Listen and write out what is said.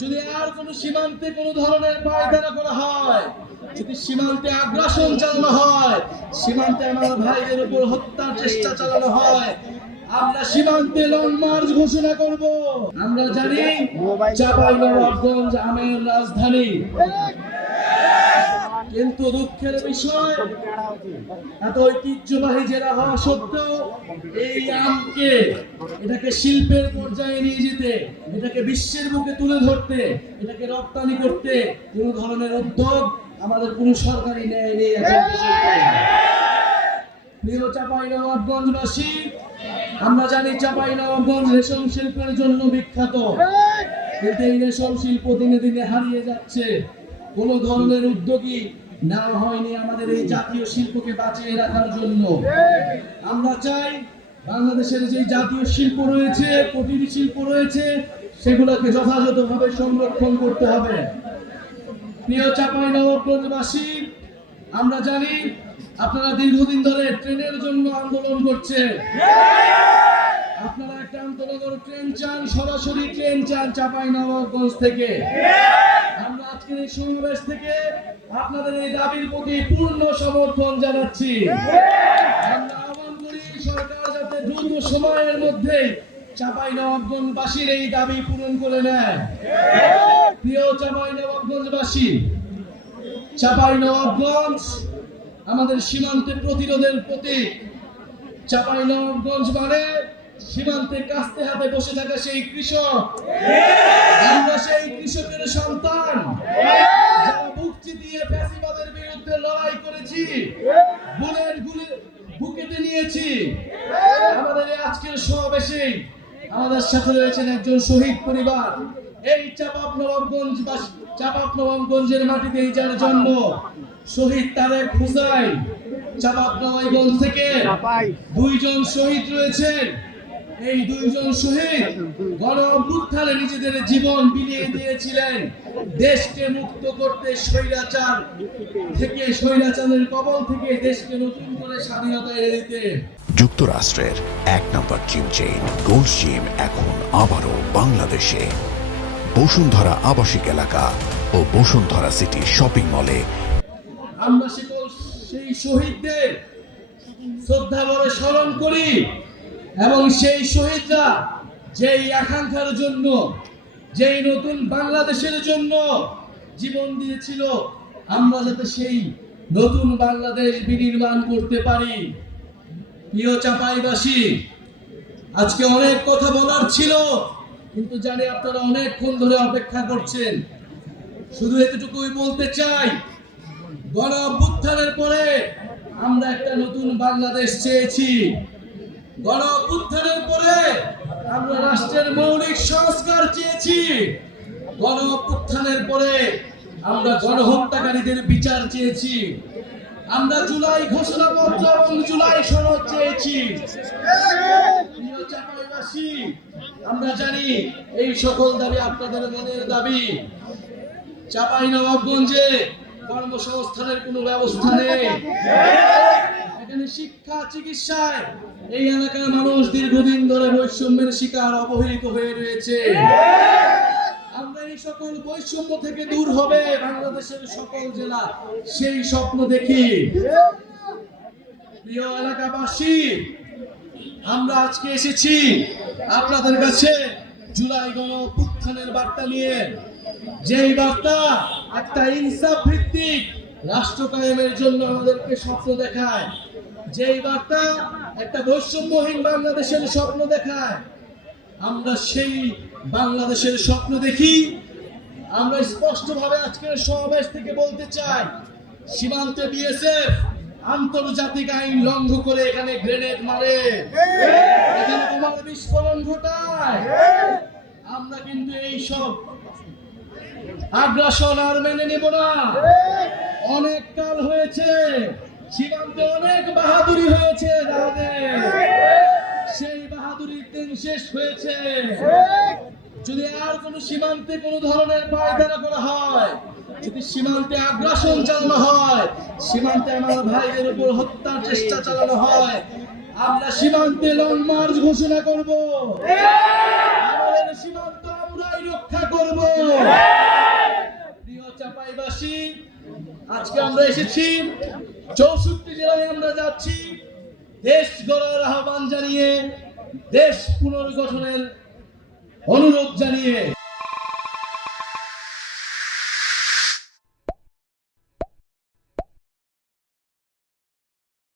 যদি আর কোন সীমান্তে কোন ধরনের পায়খানা করা হয়, যদি সীমান্তে আগ্রাসন চালানো হয়, সীমান্তে আমার ভাইদের উপর হত্যার চেষ্টা চালানো হয়, আমরা সীমান্তে লং মার্চ ঘোষণা করব। আমরা জানি চাঁপাইনবাবগঞ্জ আমের রাজধানী, কিন্তু দুঃখের বিষয় এত ঐতিহ্যবাহী জেলা হওয়া সত্ত্বেও এই আমকে এটাকে শিল্পের পর্যায়ে নিয়ে যেতে, এটাকে বিশ্বের বুকে তুলে ধরতে, এটাকে রপ্তানি করতে কোন ধরনের উদ্যোগ আমাদের কোন সরকারি নেয় নেই। প্রিয় চাঁপাইনবাবগঞ্জবাসী, আমরা জানি চাঁপাইনবাবগঞ্জ রেশম শিল্পের জন্য বিখ্যাত, কিন্তু এই রেশম শিল্প দিনে দিনে হারিয়ে যাচ্ছে। কোন ধরনের উদ্যোগী নেওয়া হয়নি আমাদের এই জাতীয় শিল্পকে বাঁচিয়ে রাখার জন্য। আমরা চাই বাংলাদেশের যে জাতীয় শিল্প রয়েছে, কুটির শিল্প রয়েছে, সেগুলোকে যথাযথভাবে সংরক্ষণ করতে হবে। প্রিয় চাঁপাইনবাবগঞ্জবাসী, আমরা জানি আপনারা দীর্ঘদিন ধরে ট্রেনের জন্য আন্দোলন করছেন। আপনারা একটা আন্তনগর ট্রেন চান, সরাসরি ট্রেন চান চাঁপাইনবাবগঞ্জ থেকে। আমরা আজকের এই সমাবেশ থেকে আপনাদের এই দাবির প্রতি পূর্ণ সমর্থন জানাচ্ছি। আমরা আহ্বান করি সরকার যাতে দ্রুত সময়ের মধ্যে চাঁপাইনবাবগঞ্জবাসীর এই দাবি পূরণ করে নেয়। প্রিয় চাঁপাইনবাবগঞ্জবাসী, চাঁপাইনবাবগঞ্জ আমাদের সীমান্তে প্রতিরোধের প্রতীক। চাঁপাইনবাবগঞ্জ মানে সীমান্তে কাস্তে হাতে বসে থাকা সেই কৃষক। আমরা সেই কৃষকের সন্তান, যারা বুক চিতিয়ে ফ্যাসিবাদের বিরুদ্ধে লড়াই করেছি, বুলেট বুকেতে নিয়েছি। আমাদের আজকের সমাবেশে আমাদের সাথে রয়েছেন একজন শহীদ পরিবার। এই চাঁপাইনবাবগঞ্জের মাটিতে যার জন্ম, শহীদ তারেক হুসাইন। চাঁপাইনবাবগঞ্জ থেকে দুইজন শহীদ রয়েছেন। এই দুইজন শহীদ গণ অভ্যুত্থানে নিজেদের জীবন বিলিয়ে দিয়েছিলেন দেশকে মুক্ত করতে, স্বৈরাচারের কবল থেকে দেশকে নতুন করে স্বাধীনতা এনে দিতে। যুক্তরাষ্ট্রের ১ নম্বর জিম চেইন গোল্ড জিম এখন আবারও বাংলাদেশে। বসুন্ধরা আবাসিক এলাকা ও বসুন্ধরা সিটি শপিং মলে আমরা সেই শহীদদের শ্রদ্ধা ভরে স্মরণ করি এবং সেই শহীদরা যেই আকাঙ্ক্ষার জন্য, যেই নতুন বাংলাদেশের জন্য জীবন দিয়েছিল, আমরা যাতে সেই নতুন বাংলাদেশ বিনির্মাণ করতে পারি। প্রিয় চাঁপাইবাসী, আজকে অনেক কথা বলার ছিল, কিন্তু জানি আপনারা অনেকক্ষণ ধরে অপেক্ষা করছেন। শুধু এতটুকুই বলতে চাই, গণ অভ্যুত্থানের পরে আমরা একটা নতুন বাংলাদেশ চেয়েছি। গণ অভ্যুত্থানের পরে আমরা রাষ্ট্রের মৌলিক সংস্কার চেয়েছি। গণ অভ্যুত্থানের পরে আমরা গণহত্যাকারীদের বিচার চেয়েছি। আমরা জুলাই ঘোষণাপত্র এবং জুলাই সনদ চেয়েছি। প্রিয় চাঁপাইবাসী, আমরা জানি এই সকল দাবি আপনাদের মনের দাবি। চাঁপাইনবাবগঞ্জে কর্মসংস্থানের কোনো ব্যবস্থা নেই। এখানে শিক্ষা, চিকিৎসায় এই এলাকার মানুষ দীর্ঘদিন ধরে বৈষম্যের শিকার, অবহেলিত হয়ে রয়েছে। আমরা এই সকল বৈষম্য থেকে দূর হবে বাংলাদেশের সকল জেলা, সেই স্বপ্ন দেখি। প্রিয় এলাকাবাসী, আমরা আজকে এসেছি আপনাদের কাছে জুলাই গণ অভ্যুত্থানের বার্তা নিয়ে। যেই বার্তা একটা ইনসাফ ভিত্তিক রাষ্ট্র কায়েমের জন্য আমাদেরকে স্বপ্ন দেখায়, যেই বার্তা একটা বৈষম্যহীন বাংলাদেশের স্বপ্ন দেখায়। আমরা সেই বাংলাদেশের স্বপ্ন দেখি। আমরা স্পষ্টভাবে আজকের সমাবেশ থেকে বলতে চাই, সীমান্তে বিএসএফ আন্তর্জাতিক আইন লঙ্ঘন করে এখানে গ্রেনেড মারে, এখানে বোমার বিস্ফোরণ ঘটায়। আমরা কিন্তু এই সব আগ্রাসন আর মেনে নেব না। অনেক কাল হয়েছে, সীমান্তে অনেক বাহাদুরি হয়েছে তাদের, সেই বাহাদুরির দিন শেষ হয়েছে। যদি আর কোন সীমান্তে কোন ধরনের পায়খানা করা হয়, যদি সীমান্তে আগ্রাসন চালানো হয়, সীমান্তে আমার ভাইদের উপর হত্যার চেষ্টা চালানো হয়, আমরা সীমান্তে লং মার্চ ঘোষণা করব। আমাদের সীমান্ত আমরাই রক্ষা রক্ষা করব। প্রিয় চাঁপাইবাসী, আজকে আমরা এসেছি 64 জেলায় আমরা যাচ্ছি দেশ গড়ার আহ্বান জানিয়ে, দেশ পুনর্গঠনের অনুরোধ জানিয়ে।